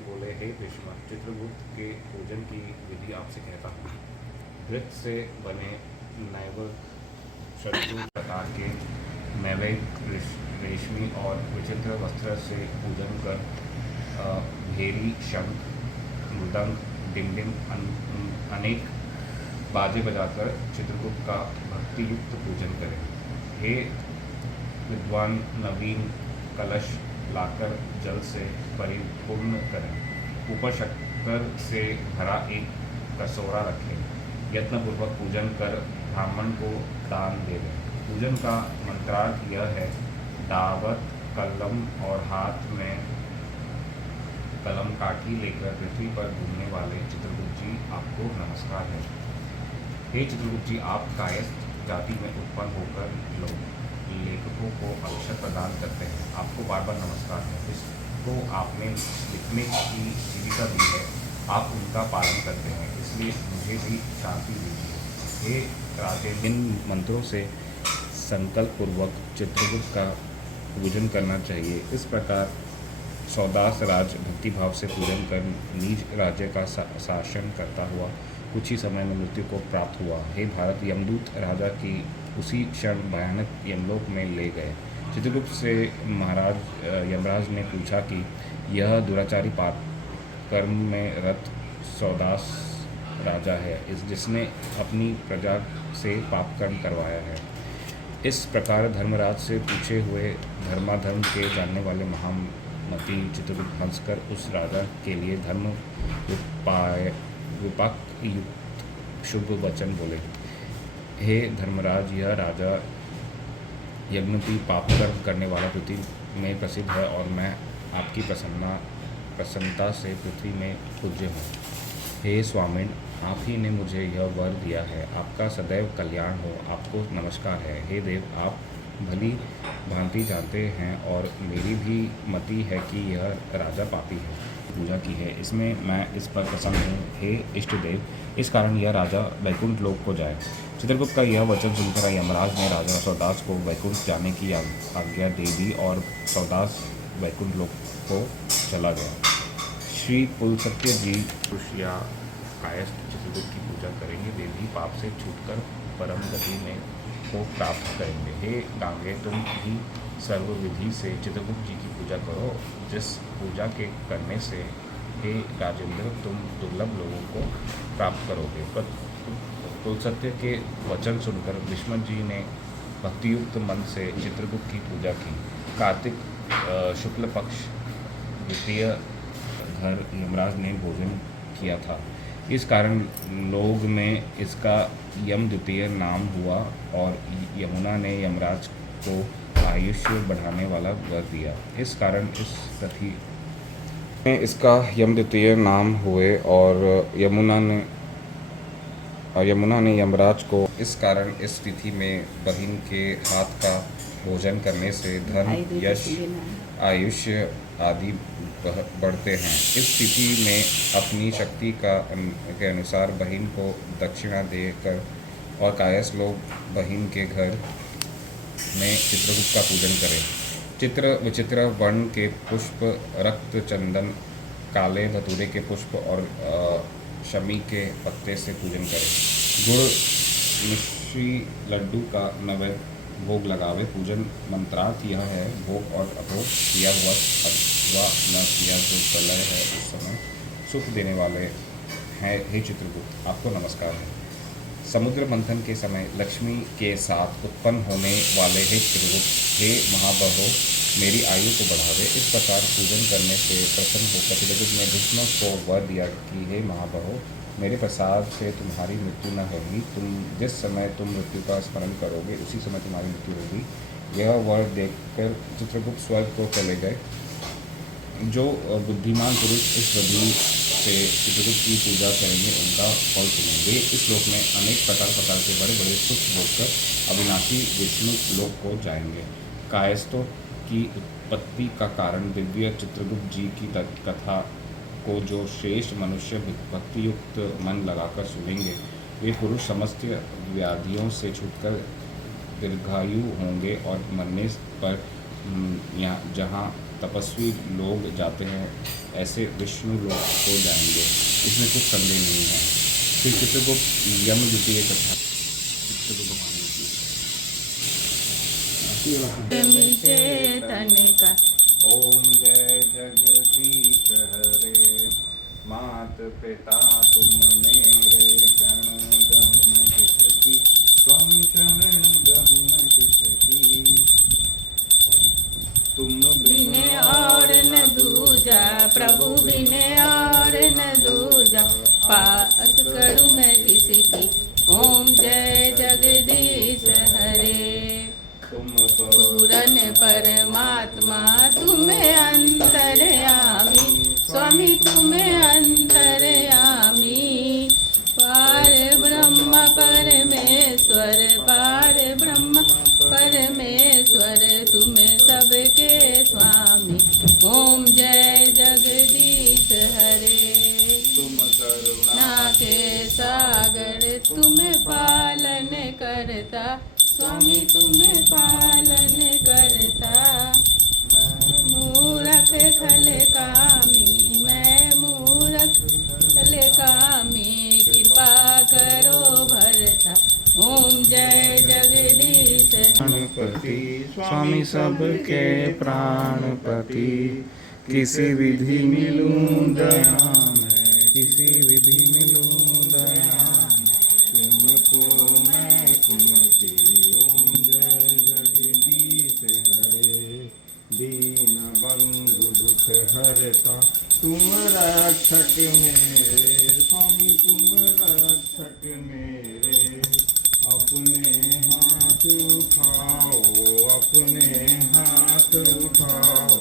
बोले, हे भीष्म, चित्रगुप्त के पूजन की विधि आपसे कहता हूँ। घृत से बने नैव शत्रु प्रकार के नैवेद रेशमी और विचित्र वस्त्र से पूजन कर भेरी, शंख, मृदंग, डिंडिम अनेक बाजे बजाकर चित्रकूट का भक्तियुक्त पूजन करें। हे विद्वान, नवीन कलश लाकर जल से परिपूर्ण करें। ऊपर शक्कर से भरा एक कसोरा रखें। यत्नपूर्वक पूजन कर ब्राह्मण को दान दे दें। पूजन का मंत्रार्थ यह है: दावत कलम और हाथ में कलम काठी लेकर पृथ्वी पर घूमने वाले चित्रगुप्त जी, आपको नमस्कार है। हे चित्रगुप्त जी, आप कायस्थ जाति में उत्पन्न होकर लेखकों को अक्षर प्रदान करते हैं। आपको बार बार नमस्कार है। जिसको आपने लिखने की जीविका दी है, आप उनका पालन करते हैं, इसलिए मुझे भी शांति दीजिए। हे राजे, इन मंत्रों से संकल्प पूर्वक चित्रगुप्त का पूजन करना चाहिए। इस प्रकार सौदास राज भक्तिभाव से पूजन कर निज राज्य का शासन करता हुआ कुछ ही समय में मृत्यु को प्राप्त हुआ। हे भारत, यमदूत राजा की उसी क्षण भयानक यमलोक में ले गए। चित्रगुप्त से महाराज यमराज ने पूछा कि यह दुराचारी पाप कर्म में रत सौदास राजा है, जिसने अपनी प्रजा से पाप कर्म करवाया है। इस प्रकार धर्मराज से पूछे हुए धर्माधर्म के जानने वाले महामती चित्रगुप्त हंसकर उस राजा के लिए धर्म विपाक युक्त शुभ वचन बोले। हे धर्मराज, यह राजा यज्ञपी पापकर्म करने वाला पृथ्वी में प्रसिद्ध है और मैं आपकी प्रसन्नता से पृथ्वी में पूज्य हूँ। हे स्वामिन, आप ही ने मुझे यह वर दिया है। आपका सदैव कल्याण हो। आपको नमस्कार है। हे देव, आप भली भांति जानते हैं और मेरी भी मति है कि यह राजा पापी है। पूजा की है, इसमें मैं इस पर प्रसन्न हूँ। हे इष्ट देव, इस कारण यह राजा वैकुंठ लोक को जाए। चित्रगुप्त का यह वचन सुनकर यमराज ने राजा सौदास को वैकुंठ जाने की आज्ञा दे दी और सौदास वैकुंठ लोक को चला गया। श्री पुलसत्य जी ऋषिया कायस्थ चित्रगुप्त की पूजा करेंगे। वे भी पाप से छूटकर परम गति में को प्राप्त करेंगे। हे गांगे, तुम भी सर्व विधि से चित्रगुप्त जी की पूजा करो, जिस पूजा के करने से हे राजेंद्र, तुम दुर्लभ लोगों को प्राप्त करोगे। पुलसत्य के वचन सुनकर भीष्म जी ने भक्तियुक्त मन से चित्रगुप्त की पूजा की। कार्तिक शुक्ल पक्ष द्वितीय घर यमराज ने भोजन किया था, इस कारण लोग में इसका यम द्वितीय नाम हुआ और यमुना ने यमराज को आयुष्य बढ़ाने वाला वर दिया। इस कारण इस तिथि में इसका यम द्वितीय नाम हुए और यमुना ने यमराज को इस कारण इस तिथि में बहिन के हाथ का भोजन करने से धन, यश, आयुष्य आदि बढ़ते हैं। इस तिथि में अपनी शक्ति के अनुसार बहिन को दक्षिणा देकर और कायस्थ लोग बहिन के घर में चित्रगुप्त का पूजन करें। विचित्र वर्ण के पुष्प, रक्त चंदन, काले धतूरे के पुष्प और शमी के पत्ते से पूजन करें। गुड़ मिश्री लड्डू का नैवेद्य भोग लगावे। पूजन मंत्रार्थ यह है: भोग और अभोग किया हुआ अथवा न किया जो प्रलय है उस समय सुख देने वाले हैं। हे चित्रगुप्त, आपको नमस्कार है। समुद्र मंथन के समय लक्ष्मी के साथ उत्पन्न होने वाले हे चित्रगुप्त, हे महाबाहो, मेरी आयु को बढ़ावे। इस प्रकार पूजन करने से प्रसन्न होकर चित्रगुप्त ने भीष्म को वर दिया कि हे महाबाहो, मेरे प्रसाद से तुम्हारी मृत्यु न होगी। जिस समय तुम मृत्यु का स्मरण करोगे उसी समय तुम्हारी मृत्यु होगी। यह वर देखकर चित्रगुप्त स्वर्ग को चले गए। जो बुद्धिमान पुरुष इस विधि से चित्रगुप्त की पूजा करेंगे उनका फल सुनेंगे। इस लोक में अनेक प्रकार के बड़े बड़े सुख भोगकर अविनाशी विष्णु लोक को जाएंगे। कायस्थों की उत्पत्ति का कारण दिव्य चित्रगुप्त जी की कथा को जो श्रेष्ठ मनुष्य भक्तियुक्त मन लगाकर सुनेंगे, वे पुरुष समस्त व्याधियों से छूटकर दीर्घायु होंगे और मरने पर जहाँ तपस्वी लोग जाते हैं ऐसे विष्णु लोक को जाएंगे, इसमें कुछ संदेह नहीं है। फिर चित्रगुप्त यम द्वितीय कथा ओम जय जगदीश हरे, मात पिता तुम मेरे, शरण गहन जिसकी, स्वामी शरण गहन जिसकी, तुम बिन और न दूजा, प्रभु बिन और न दूजा, पास करूँ मैं किसकी। ओम जय जगदीश हरे। पूरन परमात्मा तुम्हें अंतर्यामी, स्वामी तुम्हें अंतर्यामी, पार ब्रह्म परमेश्वर, पार ब्रह्म परमेश्वर, तुम्हें सबके स्वामी। ओम जय जगदीश हरे। तुम करुणा के सागर तुम्हें पालन करता, स्वामी तुम्हें पालन करता। मूरख खल कामी, मैं मूरख खल कामी, कृपा करो भरता। ओम जय जगदीश प्राणपति, स्वामी सबके प्राणपति, किसी विधि मिलूं दया में, किसी विधि मिलूं दया में, तुमको मैं कुमति। ओम जय जगदीश हरे। दीन बंधु दुख हरता, तुम रक्षक मेरे, स्वामी तुम रक्षक मेरे। अपने हाथ उठाओ, अपने हाथ उठाओ,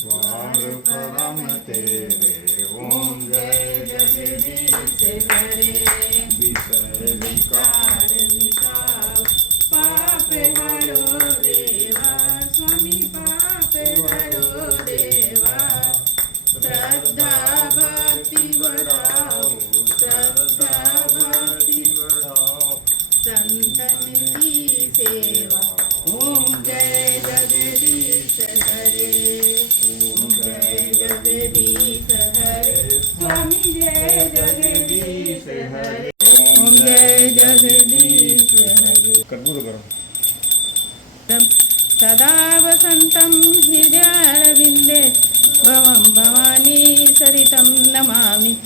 द्वार परम तेरे। ओम जय जगदीश हरे। विषय विकार मिटाओ, पाप हरो देवा, स्वामी पाप हरो देवा। श्रद्धा भक्ति बढ़ाओ, श्रद्धा भक्ति बढ़ाओ, संतन की सेवा। ओम जय जगदीश हरे। ओम जय जगदीश हरे, स्वामी जय जगदीश हरे। ओम जय जगदीश हरे। कर्पूर करो। सदा वसन्तं हृदयारविन्दे, भवं भवानी सरितं नमामि।